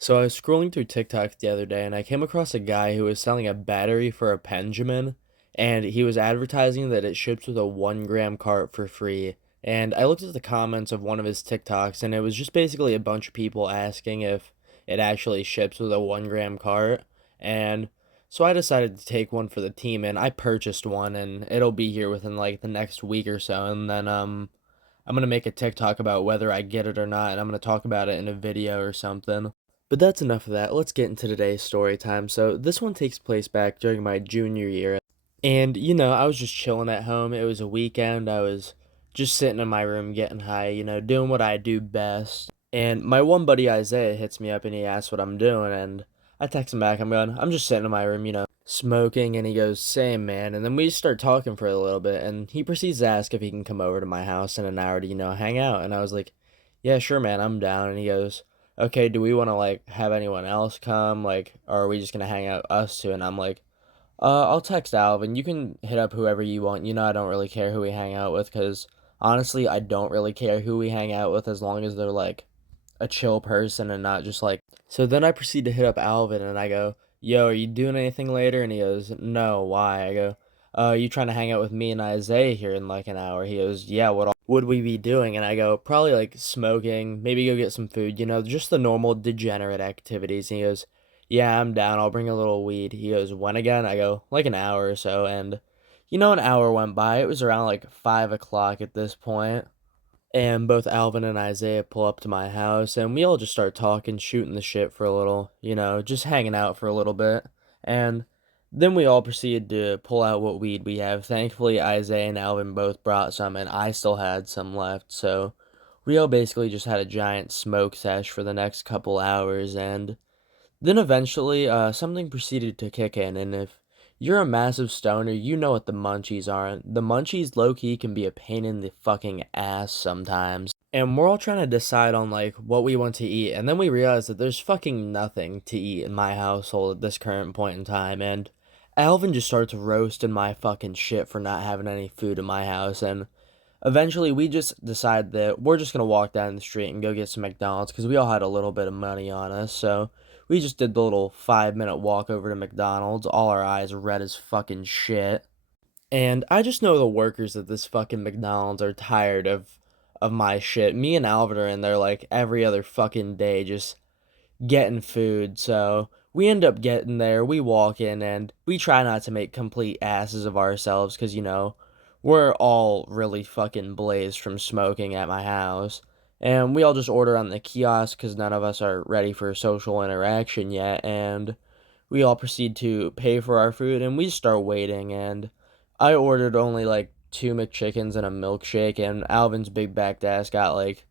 So I was scrolling through TikTok the other day and I came across a guy who was selling a battery for a Benjamin and he was advertising that it ships with a 1 gram cart for free. And I looked at the comments of one of his TikToks and it was just basically a bunch of people asking if it actually ships with a 1 gram cart. And so I decided to take one for the team and I purchased one and it'll be here within like the next week or so. And then I'm gonna make a TikTok about whether I get it or not, and I'm gonna talk about it in a video or something. But that's enough of that. Let's get into today's story time. So this one takes place back during my junior year. And I was just chilling at home. It was a weekend. I was just sitting in my room getting high, doing what I do best. And my one buddy Isaiah hits me up and he asks what I'm doing and I text him back. I'm just sitting in my room, smoking, and he goes, "Same, man." And then we start talking for a little bit and he proceeds to ask if he can come over to my house in an hour to, hang out. And I was like, "Yeah, sure, man, I'm down." And he goes, "Okay, do we want to like have anyone else come? Like, or are we just gonna hang out us two?" And I'm like, I'll text Alvin. You can hit up whoever you want. I don't really care who we hang out with because honestly, I don't really care who we hang out with as long as they're like a chill person and not just like. So then I proceed to hit up Alvin and I go, "Yo, are you doing anything later?" And he goes, "No, why?" I go, "You trying to hang out with me and Isaiah here in like an hour?" He goes, "Yeah, what all would we be doing?" And I go, "Probably like smoking, maybe go get some food, just the normal degenerate activities." And he goes, "Yeah, I'm down. I'll bring a little weed." He goes, "When again?" I go, "Like an hour or so." And an hour went by. It was around like 5 o'clock at this point. And both Alvin and Isaiah pull up to my house, and we all just start talking, shooting the shit for a little, just hanging out for a little bit. And then we all proceed to pull out what weed we have. Thankfully, Isaiah and Alvin both brought some, and I still had some left. So we all basically just had a giant smoke sesh for the next couple hours, and then eventually, something proceeded to kick in, and if you're a massive stoner, you know what the munchies are. The munchies low key can be a pain in the fucking ass sometimes. And we're all trying to decide on like what we want to eat, and then we realize that there's fucking nothing to eat in my household at this current point in time, and Alvin just starts roasting my fucking shit for not having any food in my house, and eventually we just decide that we're just gonna walk down the street and go get some McDonald's because we all had a little bit of money on us, so we just did the little 5 minute walk over to McDonald's, all our eyes red as fucking shit. And I just know the workers at this fucking McDonald's are tired of my shit. Me and Alvin are in there like every other fucking day just getting food. So we end up getting there, we walk in and we try not to make complete asses of ourselves cuz we're all really fucking blazed from smoking at my house. And we all just order on the kiosk cuz none of us are ready for social interaction yet, and we all proceed to pay for our food and we start waiting, and I ordered only like two McChickens and a milkshake, and Alvin's big backed ass got like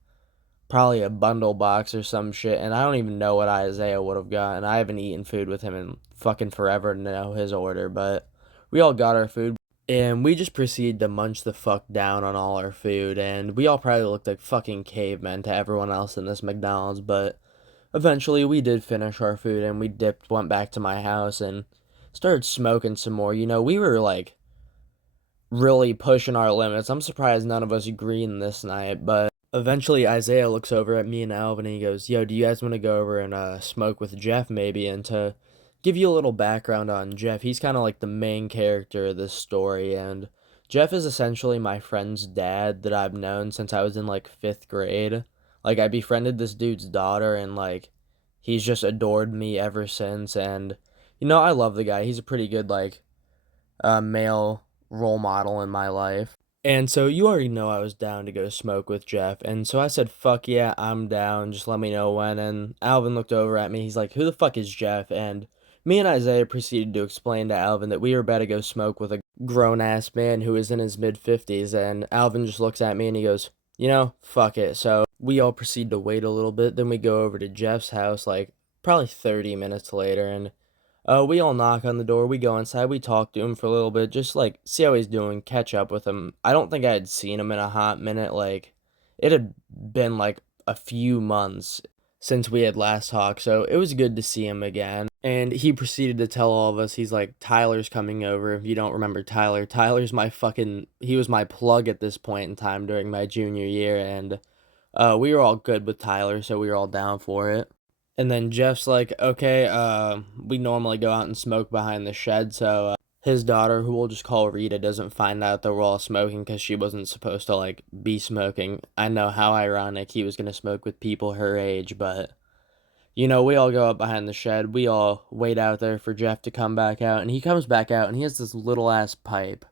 probably a bundle box or some shit, and I don't even know what Isaiah would have gotten. I haven't eaten food with him in fucking forever to know his order, but we all got our food, and we just proceeded to munch the fuck down on all our food, and we all probably looked like fucking cavemen to everyone else in this McDonald's, but eventually we did finish our food, and we dipped, went back to my house, and started smoking some more. We were like really pushing our limits. I'm surprised none of us green this night, but eventually Isaiah looks over at me and Alvin and he goes, "Yo, do you guys want to go over and smoke with Jeff maybe?" And to give you a little background on Jeff, he's kind of like the main character of this story, and Jeff is essentially my friend's dad that I've known since I was in like 5th grade. Like I befriended this dude's daughter and like he's just adored me ever since, and I love the guy. He's a pretty good like male role model in my life. And so you already know I was down to go smoke with Jeff. And so I said, "Fuck yeah, I'm down. Just let me know when." And Alvin looked over at me. He's like, "Who the fuck is Jeff?" And me and Isaiah proceeded to explain to Alvin that we were about to go smoke with a grown ass man who is in his mid 50s. And Alvin just looks at me and he goes, "Fuck it." So we all proceed to wait a little bit. Then we go over to Jeff's house, like probably 30 minutes later. And we all knock on the door. We go inside. We talk to him for a little bit, just like see how he's doing, catch up with him. I don't think I had seen him in a hot minute. Like it had been like a few months since we had last talked, so it was good to see him again. And he proceeded to tell all of us, he's like, "Tyler's coming over. If you don't remember Tyler, Tyler's my fucking, he was my plug at this point in time during my junior year, and we were all good with Tyler, so we were all down for it." And then Jeff's like, okay, we normally go out and smoke behind the shed, so his daughter, who we'll just call Rita, doesn't find out that we're all smoking because she wasn't supposed to, like, be smoking. I know, how ironic, he was gonna smoke with people her age, but, we all go up behind the shed, we all wait out there for Jeff to come back out, and he comes back out, and he has this little-ass pipe.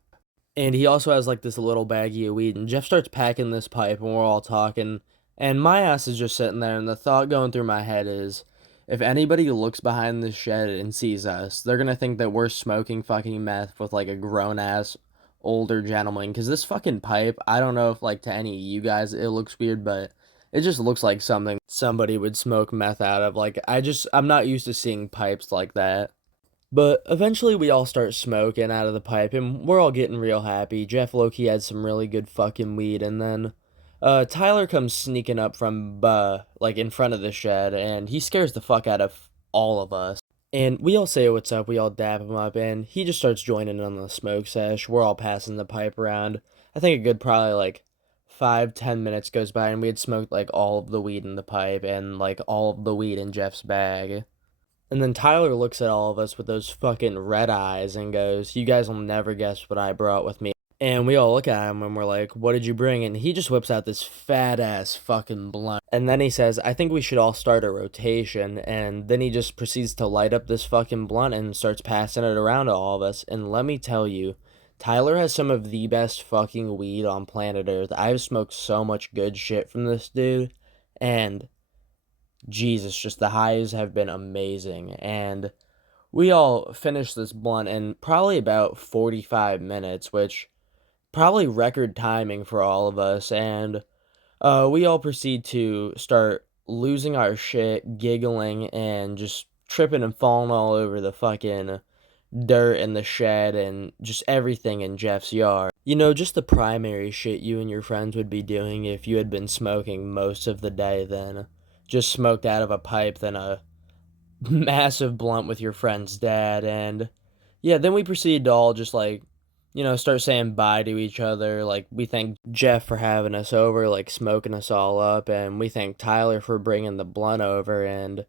And he also has, like, this little baggie of weed, and Jeff starts packing this pipe, and we're all talking, and my ass is just sitting there, and the thought going through my head is, if anybody looks behind this shed and sees us, they're gonna think that we're smoking fucking meth with, like, a grown-ass older gentleman, because this fucking pipe, I don't know if, like, to any of you guys it looks weird, but it just looks like something somebody would smoke meth out of. Like, I'm not used to seeing pipes like that. But eventually we all start smoking out of the pipe and we're all getting real happy. Jeff Loki had some really good fucking weed, and then Tyler comes sneaking up from like in front of the shed, and he scares the fuck out of all of us. And we all say what's up, we all dap him up, and he just starts joining in on the smoke sesh. We're all passing the pipe around. I think a good probably like 5-10 minutes goes by and we had smoked like all of the weed in the pipe and like all of the weed in Jeff's bag. And then Tyler looks at all of us with those fucking red eyes and goes, "You guys will never guess what I brought with me." And we all look at him and we're like, "What did you bring?" And he just whips out this fat ass fucking blunt. And then he says, "I think we should all start a rotation." And then he just proceeds to light up this fucking blunt and starts passing it around to all of us. And let me tell you, Tyler has some of the best fucking weed on planet Earth. I've smoked so much good shit from this dude. And Jesus, just the highs have been amazing. And we all finished this blunt in probably about 45 minutes, which probably record timing for all of us. And we all proceed to start losing our shit, giggling, and just tripping and falling all over the fucking dirt in the shed and just everything in Jeff's yard. Just the primary shit you and your friends would be doing if you had been smoking most of the day, then just smoked out of a pipe, then a massive blunt with your friend's dad. And yeah, then we proceeded to all just like, start saying bye to each other. Like, we thank Jeff for having us over, like smoking us all up, and we thank Tyler for bringing the blunt over. And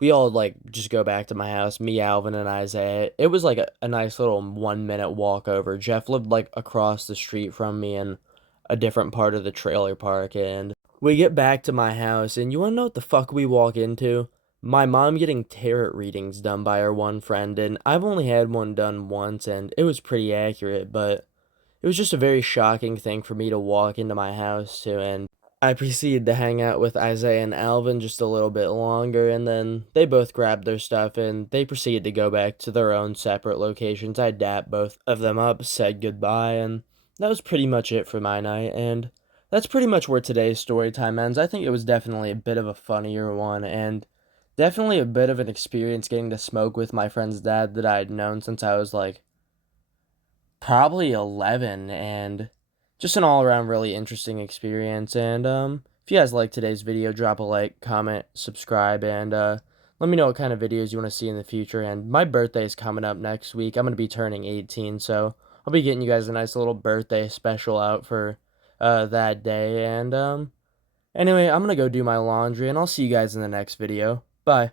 we all like just go back to my house, me, Alvin, and Isaiah. It was like a nice little 1 minute walk over. Jeff lived like across the street from me in a different part of the trailer park. And we get back to my house, and you want to know what the fuck we walk into? My mom getting tarot readings done by our one friend, and I've only had one done once, and it was pretty accurate, but it was just a very shocking thing for me to walk into my house to. And I proceeded to hang out with Isaiah and Alvin just a little bit longer, and then they both grabbed their stuff and they proceeded to go back to their own separate locations. I dapped both of them up, said goodbye, and that was pretty much it for my night. And that's pretty much where today's story time ends. I think it was definitely a bit of a funnier one, and definitely a bit of an experience getting to smoke with my friend's dad that I had known since I was like probably 11, and just an all around really interesting experience. And if you guys like today's video, drop a like, comment, subscribe, and let me know what kind of videos you want to see in the future. And my birthday is coming up next week. I'm going to be turning 18, so I'll be getting you guys a nice little birthday special out for that day. And anyway, I'm going to go do my laundry, and I'll see you guys in the next video. Bye.